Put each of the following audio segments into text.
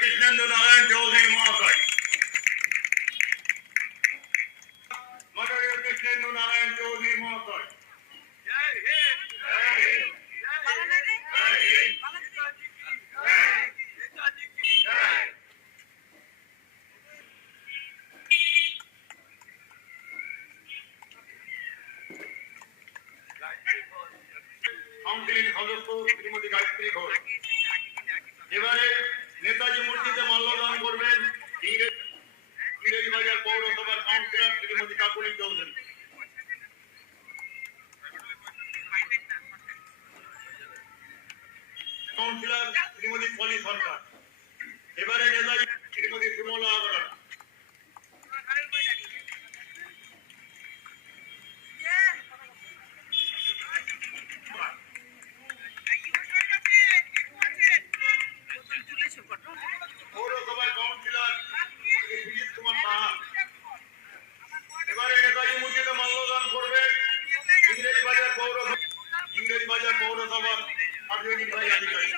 কৃষ্ণেন্দু নারায়ণ চৌধুরী মহাশয়, মাননীয় কৃষ্ণেন্দু নারায়ণ চৌধুরী মহাশয়। কাউন্সিল সদস্য শ্রীমতী গায়ত্রী ঘোষ এবারে নেতাজি মূর্তিতে মাল্যদান করবেন ইংরেজবাজার পৌরসভার কাউন্সিলর শ্রীমতী কাকুলি চৌধুরী। কাউন্সিলর শ্রীমতী পলি সরকার। এবারে নেতাজি শ্রীমতী সুমলা আগরওয়াল। পৌরসভার কাউন্সিলর বিজিত কুমার সাহা। এবারে নেতাজি মূর্তিতে মাল্যদান করবেন ইংরেজবাজার পৌরসভার কার্যনির্বাহী আধিকারিক।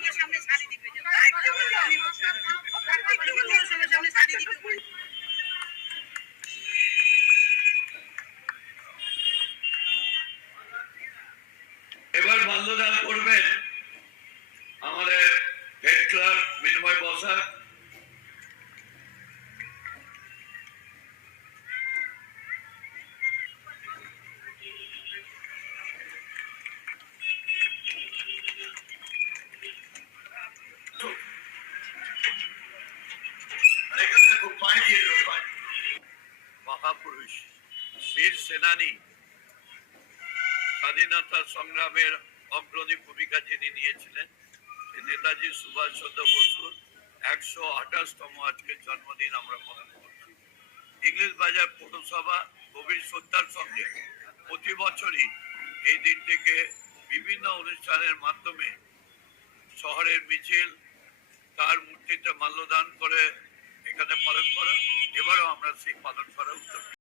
এবার মাল্যদান করবেন আমাদের হেড ক্লার্ক মিনময় বসা। মহাপুরুষ বীর সেনানী, স্বাধীনতা সংগ্রামের অগ্রণী ভূমিকা যিনি নিয়েছিলেন, নেতাজি সুভাষ চন্দ্র বসুর 128তম আজকের জন্মদিন আমরা পালন করছি। ইংরেজবাজার পৌরসভা গভীর শ্রদ্ধার সঙ্গে প্রতি বছরই এই দিনটিকে বিভিন্ন অনুষ্ঠানের মাধ্যমে শহরের মিছিল, তার মূর্তিতে মাল্যদান করে এখানে পালন করা, এবারও আমরা সেই পালন করা উত্তর